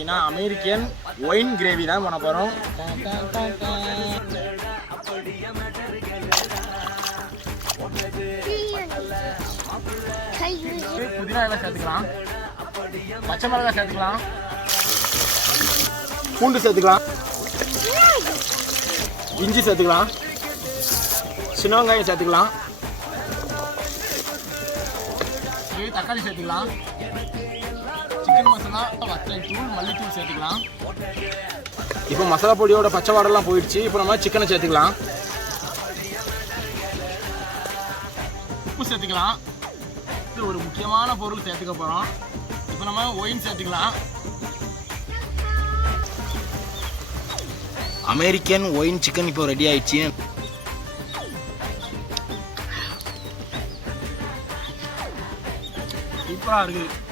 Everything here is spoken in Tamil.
அமெரிக்கன் ஒயின் கிரேவி தான் பண்ண போகிறோம். புதினா எல்லாம் சேர்த்துக்கலாம், பச்சை மிளகாய் சேர்த்துக்கலாம், பூண்டு சேர்த்துக்கலாம், இஞ்சி சேர்த்துக்கலாம், சின்ன வெங்காயம் சேர்த்துக்கலாம், தக்காளி சேர்த்துக்கலாம், சிக்கன் மசாலா, வத்தல் தூள், மல்லித்தூள் சேர்த்துக்கலாம். இப்போ மசாலா பொடியோட பச்சை வாடெல்லாம் போயிடுச்சு. இப்போ நம்ம சிக்கனை சேர்த்துக்கலாம், உப்பு சேர்த்துக்கலாம். இது ஒரு முக்கியமான பொருள் சேர்த்துக்க போகிறோம். இப்போ நம்ம ஒயின் சேர்த்துக்கலாம். அமெரிக்கன் ஒயின் சிக்கன் இப்போ ரெடி ஆயிடுச்சு. சூப்பராக இருக்குது.